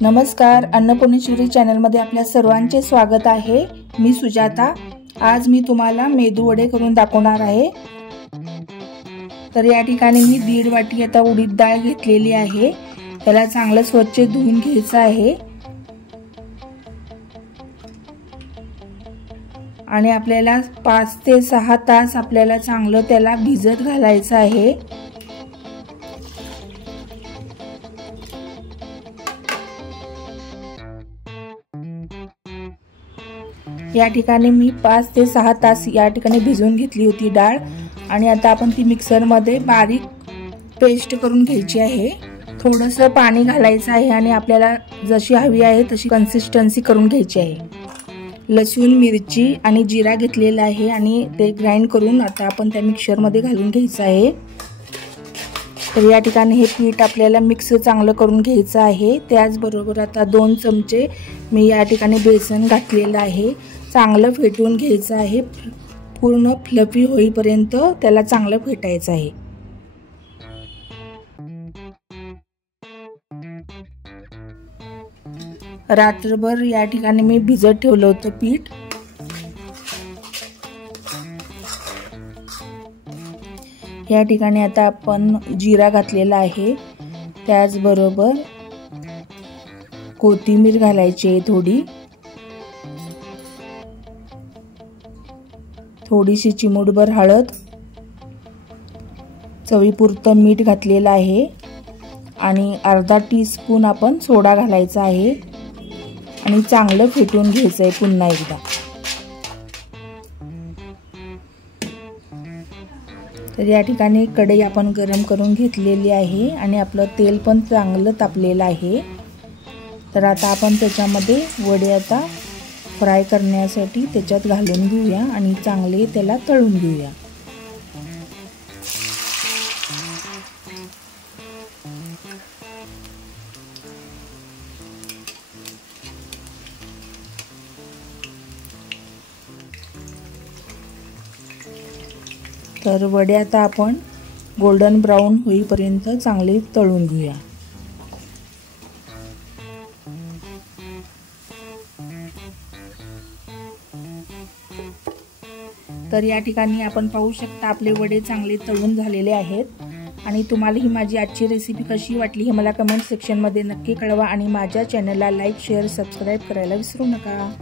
नमस्कार, अन्नपूर्णेश्वरी चॅनलमध्ये आपल्या सर्वांचे स्वागत आहे। मी सुजाता। आज मी तुम्हाला मेदू वडे करून दाखवणार आहे। तर या ठिकाणी मी 1.5 वाटी आता उडीद डाळ घेतलेली आहे। त्याला चांगलं स्वच्छ धुवून घ्यायचं आहे आणि आपल्याला 5 ते 6 तास आपल्याला चांगलं त्याला भिजत घालायचं आहे। या ठिकाणी मी 5 ते 6 तास या ठिकाणी भिजवून घेतली होती डाळ आणि आता आपण ती मिक्सर मध्ये बारीक पेस्ट करून घ्यायची आहे। थोडंसं पाणी घालायचं आहे आणि आपल्याला जशी हवी आहे तशी कन्सिस्टन्सी करून घ्यायची आहे। लसूण, मिरची आणि जिरा घेतलेला आहे आणि ते ग्राइंड करून आता आपण त्या मिक्सर मध्ये घालून घ्यायचं आहे। तर या ठिकाणी हे पीठ आपल्याला मिक्स चांगलं करून घ्यायचं आहे। त्याचबरोबर आता 2 चमचे मी या ठिकाणी बेसन घातलेलं आहे। चांगलं फेटून घ्यायचं आहे। पूर्ण फ्लफी होईपर्यंत त्याला चांगलं फेटायचं आहे। रात्रभर या ठिकाणी मी भिजत ठेवलं होतं पीठ। या ठिकाणी आता आपण जिरा घातलेला आहे। त्याचबरोबर कोथिंबीर घालायची आहे थोडीशी चिमूटभर हळद, चवीपुरतं मीठ घातलेलं आहे आणि अर्धा टीस्पून आपण सोडा घालायचा आहे आणि चांगलं फेटून घ्यायचं आहे पुन्हा एकदा। तर या ठिकाणी कढई आपण गरम करून घेतलेली आहे आणि आपलं तेल पण चांगलं तापलेलं आहे। तर आता आपण त्याच्यामध्ये वडे आता फ्राय करण्यासाठी त्याच्यात घालून घेऊया आणि चांगले त्याला तळून घेऊया। तर वडे आता आपण गोल्डन ब्राउन होईपर्यंत चांगले तळून घेऊया। तर या ठिकाणी आपण पाहू शकता आपले वडे चांगले तळून झालेले आहेत आणि तुम्हाला ही माझी आजची रेसिपी कशी वाटली हे मला कमेंट सेक्शन मध्ये नक्की कळवा आणि माझ्या चॅनलला लाईक, शेअर, सबस्क्राइब करायला विसरू नका।